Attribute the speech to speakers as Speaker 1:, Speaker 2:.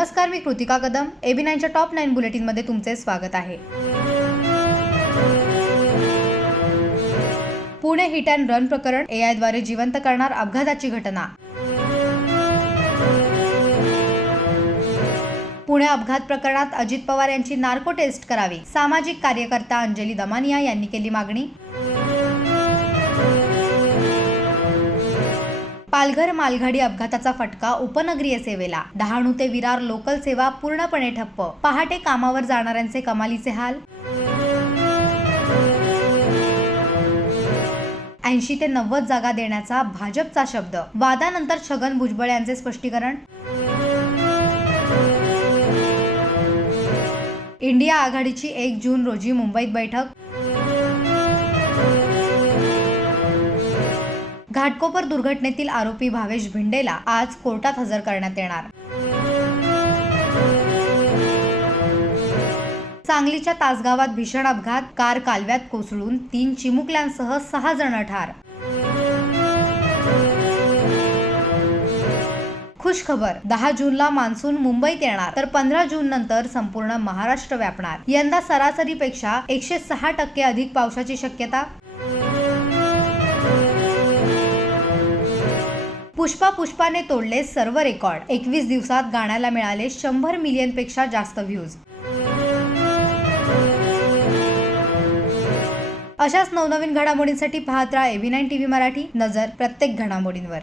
Speaker 1: नमस्कार मी कृतिका कदम. एबी नाईनच्या टॉप नाईन बुलेटिनमध्ये तुमचे स्वागत आहे. पुणे हिट अँड रन प्रकरण एआयद्वारे जिवंत करणार अपघाताची घटना. पुणे अपघात प्रकरणात अजित पवार यांची नार्को टेस्ट करावी. सामाजिक कार्यकर्ता अंजली दमानिया यांनी केली मागणी. पालघर मालगाडी अपघाताचा फटका उपनगरीय सेवेला. डहाणू ते विरार लोकल सेवा पूर्णपणे ठप्प. पहाटे कामावर जाणाऱ्यांचे कमालीचे हाल. ऐंशी ते नव्वद जागा देण्याचा भाजपचा शब्द. वादानंतर छगन भुजबळ यांचे स्पष्टीकरण. इंडिया आघाडीची एक जून रोजी मुंबईत बैठक. घाटकोपर दुर्घटनेतील आरोपी भावेश भिंडेला आज कोर्टात हजर करण्यात येणार. सांगलीच्या तासगावात भीषण अपघात कार कालव्यात कोसळून तीन चिमुकल्यांसह सहा जण ठार. खुश खबर दहा जूनला मान्सून मुंबईत येणार तर पंधरा जून नंतर संपूर्ण महाराष्ट्र व्यापणार. यंदा सरासरीपेक्षा एकशे सहा टक्के अधिक पावसाची शक्यता? पुष्पा पुष्पाने तोडले सर्व रेकॉर्ड. एकवीस दिवसात गाण्याला मिळाले शंभर मिलियनपेक्षा जास्त व्ह्यूज अशाच नवनवीन घडामोडींसाठी पाहत राहा एव्ही नाईन टीव्ही मराठी. नजर प्रत्येक घडामोडींवर.